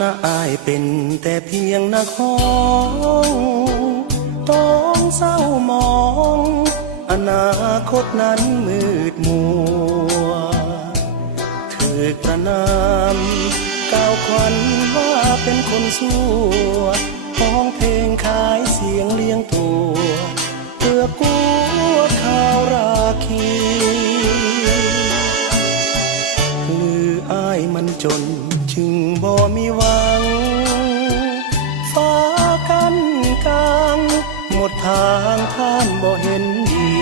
นะอายเป็นแต่เพียงนักฮ้องต้องเศร้ามองอนาคตนั้นมืดมัวถือกระนำกล่าวขวัญว่าเป็นคนชั่วห้องเพลงขายเสียงเลี้ยงตัวเพื่อกู้ข่าวราคีลืออายมันจนจึงบ่มีหวังฟ้ากันกลางหมดทางท่านบ่เห็นดี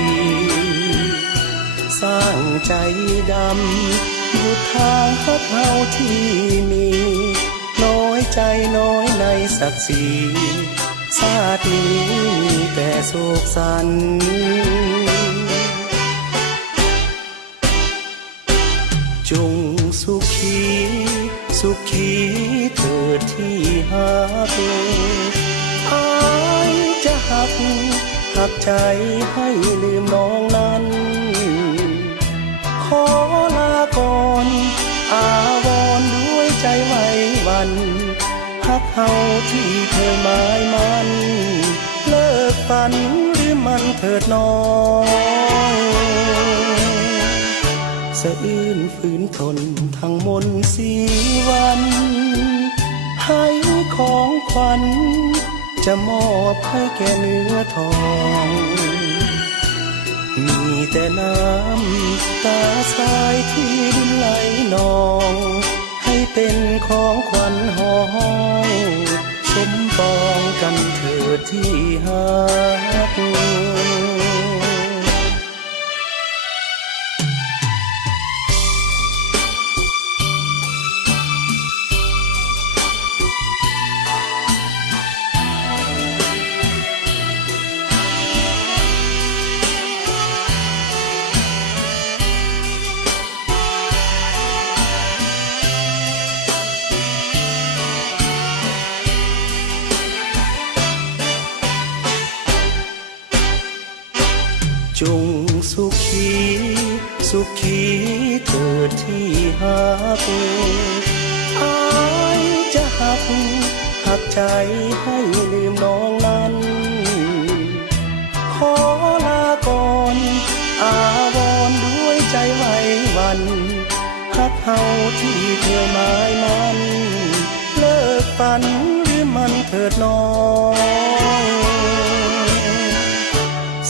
สร้างใจดำหยุดทางฮักเฮาที่มีน้อยใจน้อยในศักดิ์ศรีชาตินี้มีแต่โศกสันจงสุขีสุขีเถิดที่หักอายจะหักใจให้ลืมน้องนั้นขอลาก่อนอาวรด้วยใจไว้วันหักเฮาที่เคยหมายมันเลิกฝันหรือมันเถิดน้องสะอื้นฝืนทนทั้งมนต์สีวันให้ของขวัญจะมอบให้แก่เนื้อทองมีแต่น้ำตาสายที่ดินไหลนองให้เป็นของขวัญห้องสมปองกันเถิดที่หักจงสุขีสุขีเถิดที่หักอายจะหักใจให้ลืมน้องนั้นขอลาก่อนอาวรด้วยใจไว้วันหักเฮาที่เคยหมายมันเลิกฝันหรือมันเถิดน้อง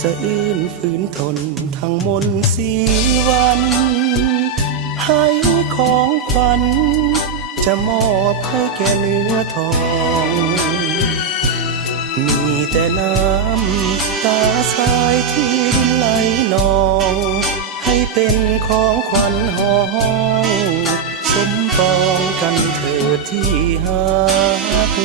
สะอื้นฝืนทนทั้งมนต์สีวันให้ของขวัญจะมอบให้แก่เนื้อทองมีแต่น้ำตาสายที่ดินไหลนองให้เป็นของขวัญห้องสมปองกันเถิดที่หัก